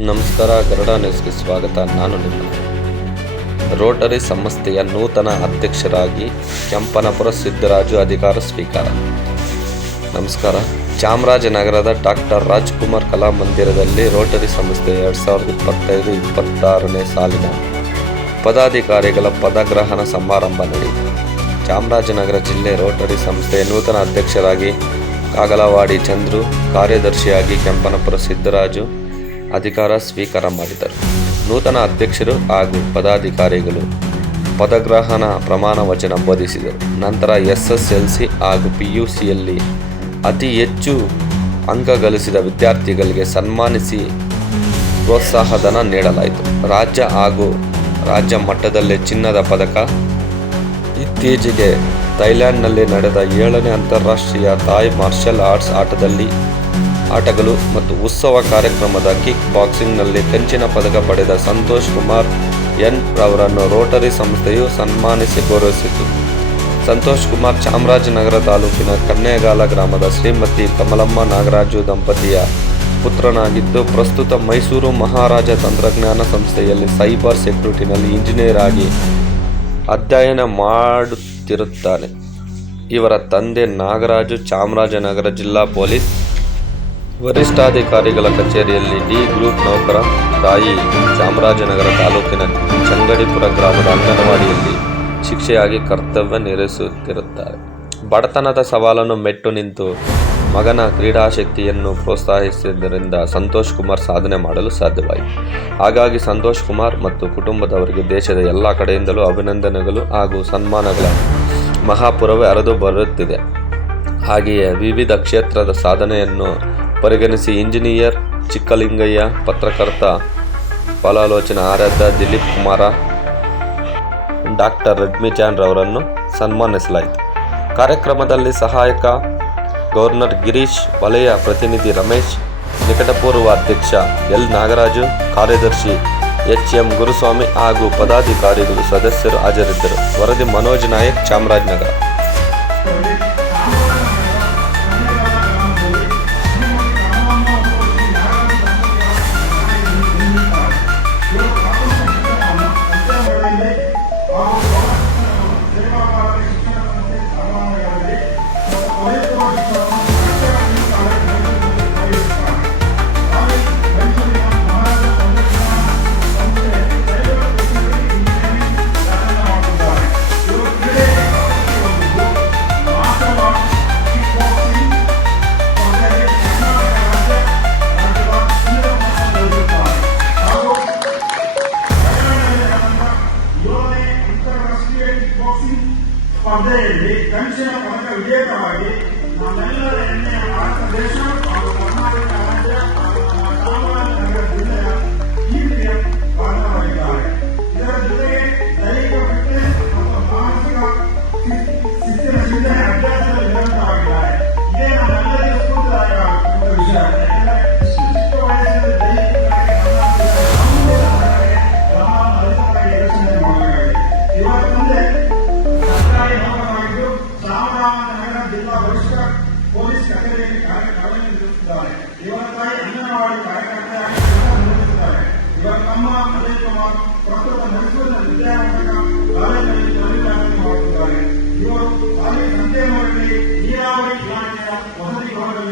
ನಮಸ್ಕಾರ, ಗರಡ ನ್ಯೂಸ್ಗೆ ಸ್ವಾಗತ. ನಾನು ನಿಮ್ಮ ರೋಟರಿ ಸಂಸ್ಥೆಯ ನೂತನ ಅಧ್ಯಕ್ಷರಾಗಿ ಕೆಂಪನಪುರ ಸಿದ್ದರಾಜು ಅಧಿಕಾರ ಸ್ವೀಕಾರ. ನಮಸ್ಕಾರ. ಚಾಮರಾಜನಗರದ ಡಾಕ್ಟರ್ ರಾಜ್ಕುಮಾರ್ ಕಲಾಮಂದಿರದಲ್ಲಿ ರೋಟರಿ ಸಂಸ್ಥೆ ಎರಡು ಸಾವಿರದ ಇಪ್ಪತ್ತೈದು, ಇಪ್ಪತ್ತಾರನೇ ಸಾಲಿನ ಪದಾಧಿಕಾರಿಗಳ ಪದಗ್ರಹಣ ಸಮಾರಂಭ ನಡೆಯಿತು. ಚಾಮರಾಜನಗರ ಜಿಲ್ಲೆ ರೋಟರಿ ಸಂಸ್ಥೆಯ ನೂತನ ಅಧ್ಯಕ್ಷರಾಗಿ ಕಾಗಲವಾಡಿ ಚಂದ್ರು, ಕಾರ್ಯದರ್ಶಿಯಾಗಿ ಕೆಂಪನಪುರ ಸಿದ್ದರಾಜು ಅಧಿಕಾರ ಸ್ವೀಕಾರ ಮಾಡಿದರು. ನೂತನ ಅಧ್ಯಕ್ಷರು ಹಾಗೂ ಪದಾಧಿಕಾರಿಗಳು ಪದಗ್ರಹಣ ಪ್ರಮಾಣ ವಚನ ಬೋಧಿಸಿದರು. ನಂತರ ಎಸ್ಎಸ್ಎಲ್ಸಿ ಹಾಗೂ ಪಿ ಯು ಸಿಯಲ್ಲಿ ಅತಿ ಹೆಚ್ಚು ಅಂಕ ಗಳಿಸಿದ ವಿದ್ಯಾರ್ಥಿಗಳಿಗೆ ಸನ್ಮಾನಿಸಿ ಪ್ರೋತ್ಸಾಹಧನ ನೀಡಲಾಯಿತು. ರಾಜ್ಯ ಹಾಗೂ ರಾಜ್ಯ ಮಟ್ಟದಲ್ಲಿ ಚಿನ್ನದ ಪದಕ ಇತ್ತೀಚೆಗೆ ಥೈಲ್ಯಾಂಡ್ನಲ್ಲಿ ನಡೆದ ಏಳನೇ ಅಂತಾರಾಷ್ಟ್ರೀಯ ಥಾಯ್ ಮಾರ್ಷಲ್ ಆರ್ಟ್ಸ್ ಆಟದಲ್ಲಿ ಆಟಗಳು ಮತ್ತು ಉತ್ಸವ ಕಾರ್ಯಕ್ರಮದ ಕಿಕ್ ಬಾಕ್ಸಿಂಗ್ನಲ್ಲಿ ಕಂಚಿನ ಪದಕ ಪಡೆದ ಸಂತೋಷ್ ಕುಮಾರ್ ಎನ್ ರವರನ್ನು ರೋಟರಿ ಸಂಸ್ಥೆಯು ಸನ್ಮಾನಿಸಿ ಗೌರವಿಸಿತು. ಸಂತೋಷ್ ಕುಮಾರ್ ಚಾಮರಾಜನಗರ ತಾಲೂಕಿನ ಕನ್ನೇಗಾಲ ಗ್ರಾಮದ ಶ್ರೀಮತಿ ಕಮಲಮ್ಮ ನಾಗರಾಜು ದಂಪತಿಯ ಪುತ್ರನಾಗಿದ್ದು, ಪ್ರಸ್ತುತ ಮೈಸೂರು ಮಹಾರಾಜ ತಂತ್ರಜ್ಞಾನ ಸಂಸ್ಥೆಯಲ್ಲಿ ಸೈಬರ್ ಸೆಕ್ಯೂರಿಟಿನಲ್ಲಿ ಇಂಜಿನಿಯರ್ ಆಗಿ ಅಧ್ಯಯನ ಮಾಡುತ್ತಿರುತ್ತಾನೆ. ಇವರ ತಂದೆ ನಾಗರಾಜು ಚಾಮರಾಜನಗರ ಜಿಲ್ಲಾ ಪೊಲೀಸ್ ವರಿಷ್ಠಾಧಿಕಾರಿಗಳ ಕಚೇರಿಯಲ್ಲಿ ಡಿ ಗ್ರೂಪ್ ನೌಕರ ತಾಯಿ ಚಾಮರಾಜನಗರ ತಾಲೂಕಿನ ಚಂಗಡಿಪುರ ಗ್ರಾಮದ ಅಂಗನವಾಡಿಯಲ್ಲಿ ಶಿಕ್ಷೆಯಾಗಿ ಕರ್ತವ್ಯ ನಿರ್ವಹಿಸುತ್ತಿರುತ್ತಾರೆ ಬಡತನದ ಸವಾಲನ್ನು ಮೆಟ್ಟು ನಿಂತು ಮಗನ ಕ್ರೀಡಾಶಕ್ತಿಯನ್ನು ಪ್ರೋತ್ಸಾಹಿಸಿದ್ದರಿಂದ ಸಂತೋಷ್ ಕುಮಾರ್ ಸಾಧನೆ ಮಾಡಲು ಸಾಧ್ಯವಾಯಿತು. ಹಾಗಾಗಿ ಸಂತೋಷ್ ಕುಮಾರ್ ಮತ್ತು ಕುಟುಂಬದವರಿಗೆ ದೇಶದ ಎಲ್ಲ ಕಡೆಯಿಂದಲೂ ಅಭಿನಂದನೆಗಳು ಹಾಗೂ ಸನ್ಮಾನಗಳ ಮಹಾಪುರವೇ ಹರಿದು ಬರುತ್ತಿದೆ. ಹಾಗೆಯೇ ವಿವಿಧ ಕ್ಷೇತ್ರದ ಸಾಧನೆಯನ್ನು ಪರಿಗಣಿಸಿ ಇಂಜಿನಿಯರ್ ಚಿಕ್ಕಲಿಂಗಯ್ಯ, ಪತ್ರಕರ್ತ ಫಲಾಲೋಚನ ಆರಾಧ್ಯ ದಿಲೀಪ್ ಕುಮಾರ, ಡಾಕ್ಟರ್ ರೆಡ್ಮಿಚಾನ್ ರವರನ್ನು ಸನ್ಮಾನಿಸಲಾಯಿತು. ಕಾರ್ಯಕ್ರಮದಲ್ಲಿ ಸಹಾಯಕ ಗವರ್ನರ್ ಗಿರೀಶ್, ವಲಯ ಪ್ರತಿನಿಧಿ ರಮೇಶ್, ನಿಕಟಪೂರ್ವ ಅಧ್ಯಕ್ಷ ಎಲ್ ನಾಗರಾಜು, ಕಾರ್ಯದರ್ಶಿ ಎಚ್ ಎಂ ಗುರುಸ್ವಾಮಿ ಹಾಗೂ ಪದಾಧಿಕಾರಿಗಳು ಸದಸ್ಯರು ಹಾಜರಿದ್ದರು. ವರದಿ ಮನೋಜ್ ನಾಯಕ್ ಚಾಮರಾಜನಗರ. ವಿಜೇತವಾಗಿ ನಮ್ಮೆಲ್ಲರ ಹೆಮ್ಮೆಯ ಭಾರತ ದೇಶ ಹಾಗೂ ಕರ್ನಾಟಕ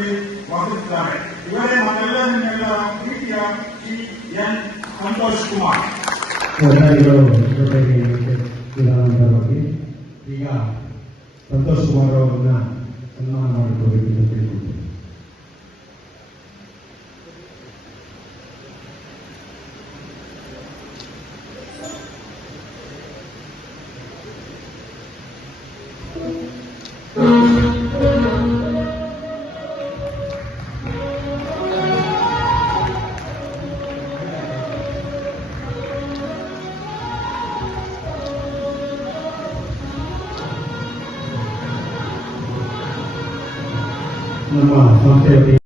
ವಸತಿ ಗೃಹದಲ್ಲಿ ವಾಸಿಸುತ್ತಾರೆ ಇವರೇ ನಮ್ಮೆಲ್ಲರನ್ನೆಲ್ಲ ಪ್ರೀತಿಯ ಶ್ರೀ ಎನ್ ಸಂತೋಷ್ ಕುಮಾರ್ ಅಧಿಕಾರಿಗಳು ಜೊತೆಗೆ ವಿಧಾನಸಭೆ ಈಗ ಸಂತೋಷ್ ಕುಮಾರ್ ಅವರನ್ನ ಸನ್ಮಾನ ಮಾಡಿಕೊಡಬೇಕು ಅಂತ 完成です。